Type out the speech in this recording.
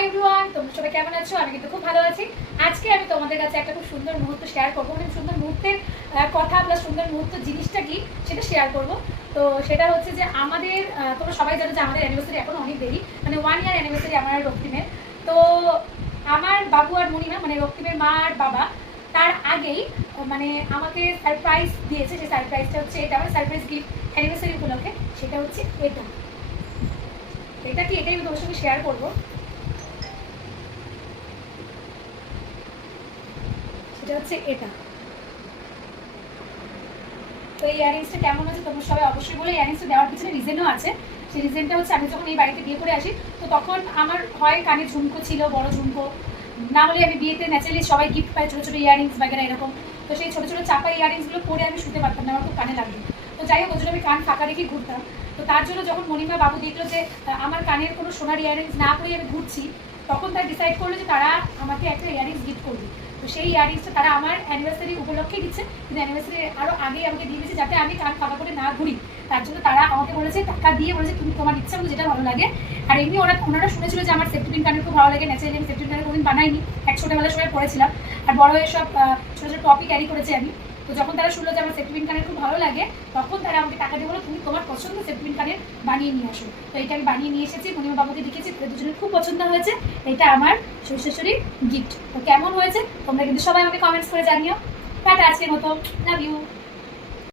Hi everyone, তোমরা সবাই কেমন আছো? আমি কিন্তু খুব ভালো আছি। আজকে আমি তোমাদের কাছে একটা খুব সুন্দর মুহূর্ত শেয়ার করবো, মানে সুন্দর মুহূর্তের কথা প্লাস সুন্দর মুহূর্ত জিনিসটা কি সেটা শেয়ার করবো। তো সেটা হচ্ছে যে আমাদের তোমরা সবাই জানো যে আমাদের অ্যানিভার্সারি এখন অনেক দেরি, মানে 1 ইয়ার অ্যানিভার্সারি আমার আর রক্তিমের। তো আমার বাবু আর মণিমা মানে রক্তিমের মা আর বাবা তার আগেই মানে আমাকে সারপ্রাইজ দিয়েছে। সেই সারপ্রাইজটা হচ্ছে এটা, আমার সারপ্রাইজ গিফট অ্যানিভার্সারি উপলক্ষে। সেটা হচ্ছে এটা কি, এটাই আমি তোমার সঙ্গে শেয়ার করবো। সেটা হচ্ছে এটা। তো এই ইয়ারিংসটা কেমন আছে তোমরা সবাই অবশ্যই বলে। ইয়ারিংসটা দেওয়ার পিছনে রিজনও আছে। সেই রিজনটা হচ্ছে আমি যখন এই বাড়িতে বিয়ে করে আসি তো তখন আমার হয় কানে ঝুমকো ছিল, বড় ঝুমকো, না হলে আমি বিয়েতে ন্যাচারালি সবাই গিফট পাই ছোটো ছোটো ইয়ারিংস বাগেরা এরকম। তো সেই ছোটো ছোটো চাপা ইয়ারিংসগুলো পরে আমি শুতে পারতাম না, আমার খুব কানে লাগতো। তো যাই হোক, ওই জন্য আমি কান ফাঁকা রেখে ঘুরতাম। তো তার জন্য যখন মণিমা বাবু দেখলো যে আমার কানের কোনো সোনার ইয়ারিংস না পরে আমি ঘুরছি, তখন তারা ডিসাইড করলো যে তারা আমাকে একটা ইয়ারিংস গিফট করবে। তো সেই ইয়ারিংসটা তারা আমার অ্যানিভার্সারি উপলক্ষেই দিচ্ছে, কিন্তু অ্যানিভার্সারি আরও আগেই আমাকে দিয়ে দিয়েছে যাতে আমি কান ফাঁকা করে না ঘুরি। তার জন্য তারা আমাকে বলেছে, টাকা দিয়ে বলেছে তুমি তোমার ইচ্ছা মতো যেটা ভালো লাগে। আর এমনি ওনারা শুনেছিল যে আমার সেফটি পিন কানের খুব ভালো লাগে। ন্যাচারালি আমি সেফটি পিন কানের কোনোদিন বানাইনি, এক ছোটোবেলার সময় পড়েছিলাম। আর বড় হয়ে সব ছোটো ছোটো টপি ক্যারি করেছি আমি। তো যখন তারা শুনলো যে আমার সেফটি পিন কানের খুব ভালো লাগে, তখন তারা আমাকে টাকা দিয়ে বলো তুমি তোমার পছন্দ সেফটি পিন কানের বানিয়ে নিয়ে আসো। তো এটা আমি বানিয়ে নিয়ে এসেছি, মণিমা বাবুকে লিখেছি, দুজনের খুব পছন্দ হয়েছে। এটা আমার শ্বশুর গিফট। তো কেমন হয়েছে তোমরা কিন্তু সবাই আমাকে কমেন্টস করে জানিও। টাটা, আজকের মতো, লাভ ইউ।